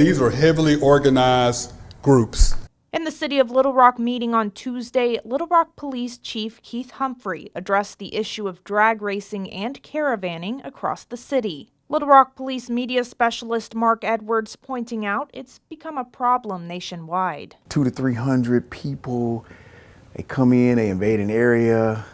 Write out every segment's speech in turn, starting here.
These are heavily organized groups. In the City of Little Rock meeting on Tuesday, Little Rock Police Chief Keith Humphrey addressed the issue of drag racing and caravanning across the city. Little Rock Police Media Specialist Mark Edwards pointing out it's become a problem nationwide. 200 to 300 people, they come in, they invade an area,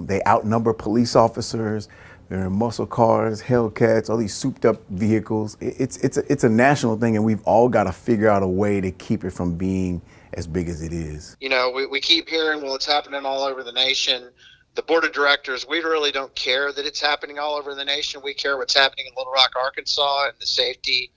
they outnumber police officers, they're in muscle cars, Hellcats, all these souped up vehicles. It's a national thing, and we've all got to figure out a way to keep it from being as big as it is. You know, we keep hearing, well, it's happening all over the nation. The board of directors, we really don't care that it's happening all over the nation. We care what's happening in Little Rock, Arkansas, and the safety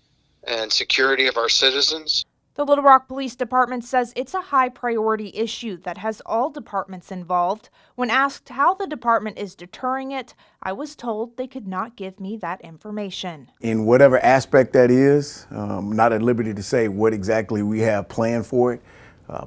and security of our citizens. The Little Rock Police Department says it's a high priority issue that has all departments involved. When asked how the department is deterring it, I was told they could not give me that information. In whatever aspect that is, I'm not at liberty to say what exactly we have planned for it.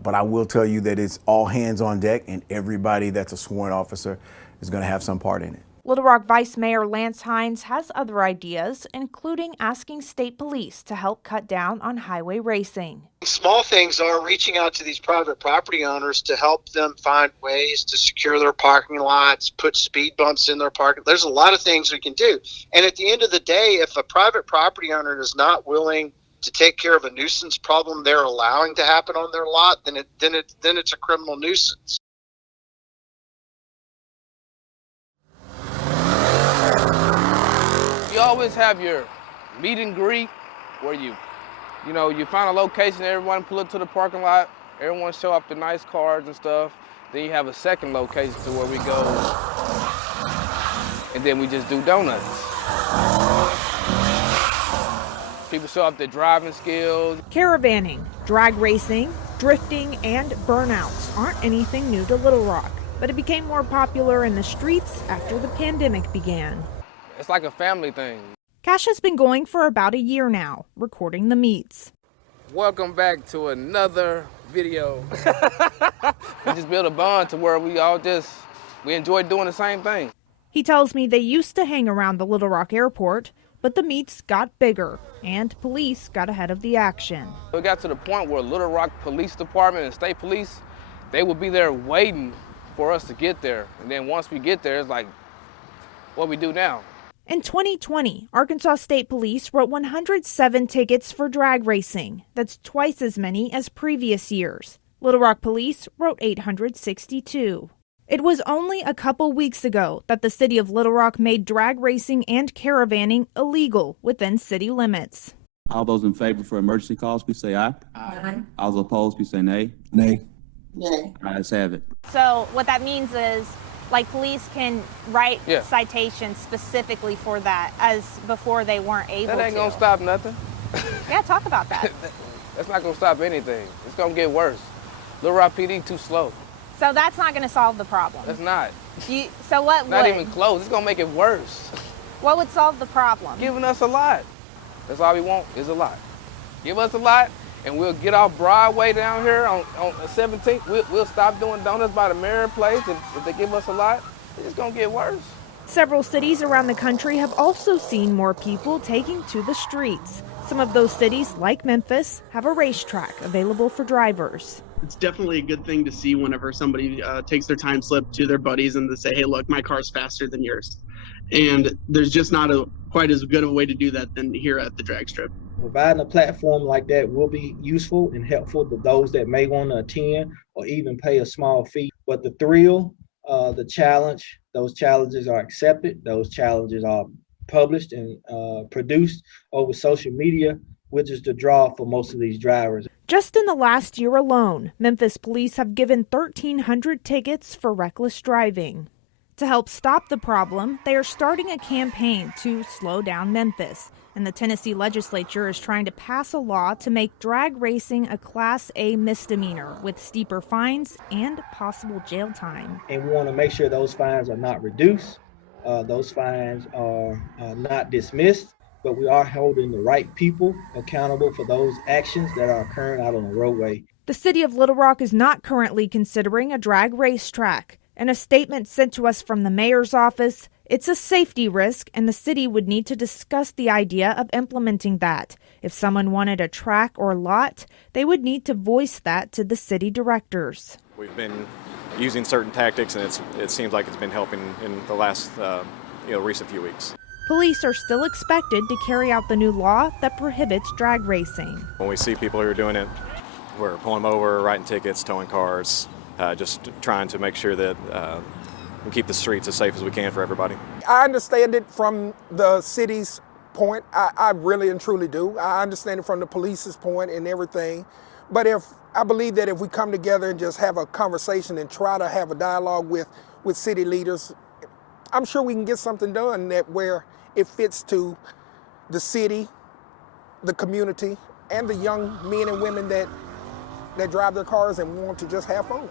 But I will tell you that it's all hands on deck, and everybody that's a sworn officer is going to have some part in it. Little Rock Vice Mayor Lance Hines has other ideas, including asking state police to help cut down on highway racing. Small things are reaching out to these private property owners to help them find ways to secure their parking lots, put speed bumps in their parking. There's a lot of things we can do. And at the end of the day, if a private property owner is not willing to take care of a nuisance problem they're allowing to happen on their lot, then it's a criminal nuisance. You always have your meet and greet where you find a location, everyone pull up to the parking lot, everyone show off the nice cars and stuff. Then you have a second location to where we go, and then we just do donuts. People show off their driving skills. Caravanning, drag racing, drifting, and burnouts aren't anything new to Little Rock, but it became more popular in the streets after the pandemic began. It's like a family thing. Cash has been going for about a year now, recording the meets. Welcome back to another video. We just built a bond to where we enjoy doing the same thing. He tells me they used to hang around the Little Rock airport, but the meets got bigger, and police got ahead of the action. We got to the point where Little Rock Police Department and State Police, they would be there waiting for us to get there. And then once we get there, it's like, what we do now? In 2020, Arkansas State Police wrote 107 tickets for drag racing. That's twice as many as previous years. Little Rock Police wrote 862. It was only a couple weeks ago that the city of Little Rock made drag racing and caravanning illegal within city limits. All those in favor for emergency calls, please say aye. Aye. All those opposed, please say nay. Nay. Nay. Ayes have it. So what that means is, like, police can write citations specifically for that, as before they weren't able to. That ain't gonna stop nothing. Yeah, talk about that. That's not gonna stop anything. It's gonna get worse. Little Rock PD too slow. So that's not going to solve the problem. It's not. So what Not would? even close. It's gonna make it worse. What would solve the problem? Giving us a lot. That's all we want is a lot. Give us a lot, and we'll get off Broadway down here on 17th. We'll stop doing donuts by the Mirror Place. If they give us a lot, it's just gonna get worse. Several cities around the country have also seen more people taking to the streets. Some of those cities, like Memphis, have a racetrack available for drivers. It's definitely a good thing to see whenever somebody takes their time slip to their buddies and they say, hey, look, my car's faster than yours. And there's just not quite as good of a way to do that than here at the drag strip. Providing a platform like that will be useful and helpful to those that may want to attend or even pay a small fee. But the thrill, the challenge, those challenges are accepted. Those challenges are published and produced over social media, which is the draw for most of these drivers. Just in the last year alone, Memphis police have given 1,300 tickets for reckless driving. To help stop the problem, they are starting a campaign to slow down Memphis. And the Tennessee legislature is trying to pass a law to make drag racing a Class A misdemeanor with steeper fines and possible jail time. And we want to make sure those fines are not reduced. Those fines are not dismissed, but we are holding the right people accountable for those actions that are occurring out on the roadway. The city of Little Rock is not currently considering a drag racetrack. In a statement sent to us from the mayor's office, It's a safety risk, and the city would need to discuss the idea of implementing that. If someone wanted a track or lot, they would need to voice that to the city directors. We've been using certain tactics, and it seems like it's been helping in the last recent few weeks. Police are still expected to carry out the new law that prohibits drag racing. When we see people who are doing it, we're pulling them over, writing tickets, towing cars, just trying to make sure that we keep the streets as safe as we can for everybody. I understand it from the city's point. I really and truly do. I understand it from the police's point and everything. But I believe that if we come together and just have a conversation and try to have a dialogue with city leaders, I'm sure we can get something done where it fits to the city, the community, and the young men and women that drive their cars and want to just have fun.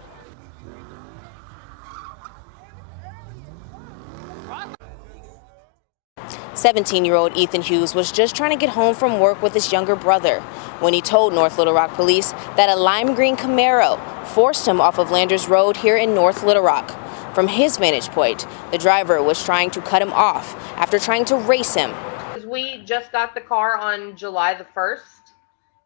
"17-year-old Ethan Hughes was just trying to get home from work with his younger brother when he told North Little Rock police that a lime green Camaro forced him off of Landers Road here in North Little Rock. From his vantage point, the driver was trying to cut him off after trying to race him. We just got the car on July the 1st,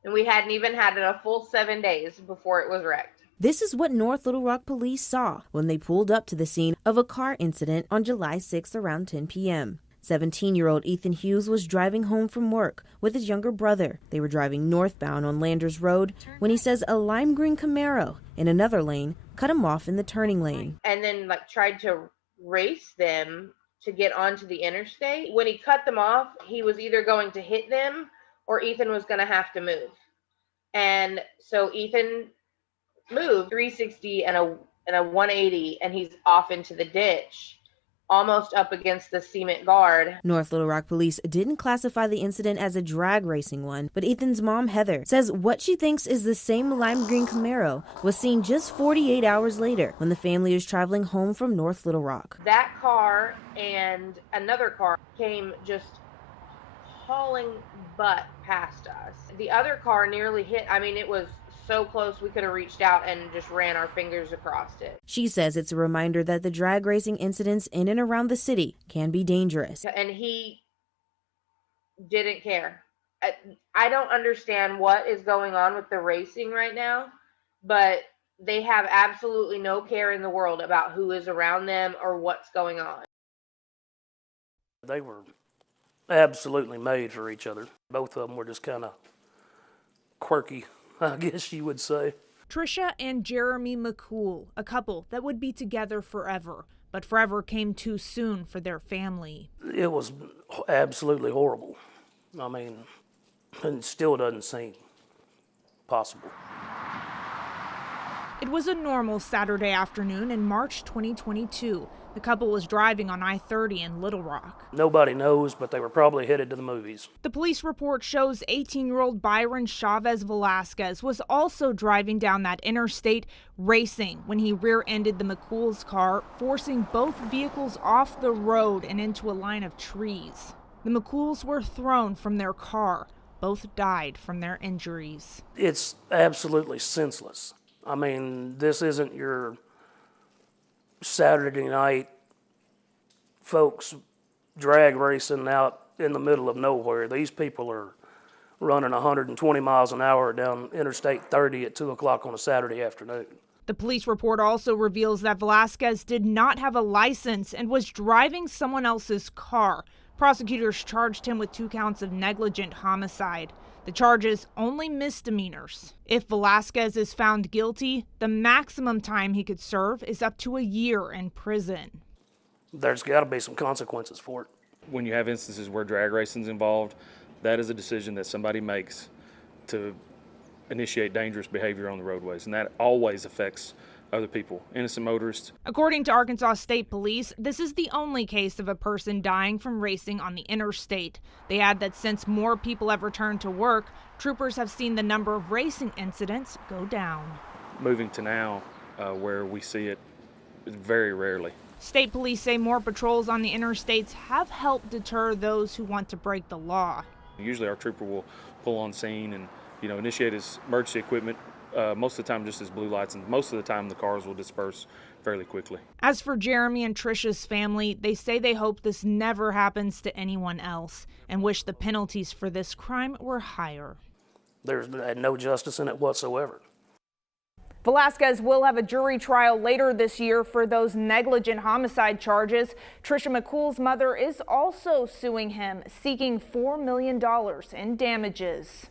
and we hadn't even had it a full 7 days before it was wrecked. This is what North Little Rock police saw when they pulled up to the scene of a car incident on July 6 around 10 p.m. 17-year-old Ethan Hughes was driving home from work with his younger brother. They were driving northbound on Landers Road when he says a lime green Camaro in another lane cut him off in the turning lane. And then tried to race them to get onto the interstate. When he cut them off, he was either going to hit them or Ethan was going to have to move. And so Ethan moved 360 and a 180, and he's off into the ditch, almost up against the cement guard. North Little Rock police didn't classify the incident as a drag racing one, but Ethan's mom, Heather, says what she thinks is the same lime green Camaro was seen just 48 hours later when the family was traveling home from North Little Rock. That car and another car came just hauling butt past us. The other car nearly hit, it was so close we could have reached out and just ran our fingers across it. She says it's a reminder that the drag racing incidents in and around the city can be dangerous. And he didn't care. I don't understand what is going on with the racing right now, but they have absolutely no care in the world about who is around them or what's going on. They were absolutely made for each other. Both of them were just kind of quirky, I guess you would say. Trisha and Jeremy McCool, a couple that would be together forever, but forever came too soon for their family. It was absolutely horrible. It still doesn't seem possible. It was a normal Saturday afternoon in March 2022. The couple was driving on I-30 in Little Rock. Nobody knows, but they were probably headed to the movies. The police report shows 18-year-old Byron Chavez Velasquez was also driving down that interstate racing when he rear-ended the McCool's car, forcing both vehicles off the road and into a line of trees. The McCools were thrown from their car. Both died from their injuries. It's absolutely senseless. This isn't your Saturday night folks drag racing out in the middle of nowhere. These people are running 120 miles an hour down Interstate 30 at 2 o'clock on a Saturday afternoon. The police report also reveals that Velasquez did not have a license and was driving someone else's car. Prosecutors charged him with 2 counts of negligent homicide. The charges only misdemeanors. If Velasquez is found guilty, the maximum time he could serve is up to a year in prison. There's got to be some consequences for it. When you have instances where drag racing is involved, that is a decision that somebody makes to initiate dangerous behavior on the roadways, and that always affects other people, innocent motorists. According to Arkansas State Police, this is the only case of a person dying from racing on the interstate. They add that since more people have returned to work, troopers have seen the number of racing incidents go down. Moving to now, where we see it very rarely. State police say more patrols on the interstates have helped deter those who want to break the law. Usually our trooper will pull on scene and initiate his emergency equipment most of the time just as blue lights, and most of the time the cars will disperse fairly quickly. As for Jeremy and Trisha's family, they say they hope this never happens to anyone else and wish the penalties for this crime were higher. There's no justice in it whatsoever. Velasquez will have a jury trial later this year for those negligent homicide charges. Trisha McCool's mother is also suing him, seeking $4 million in damages.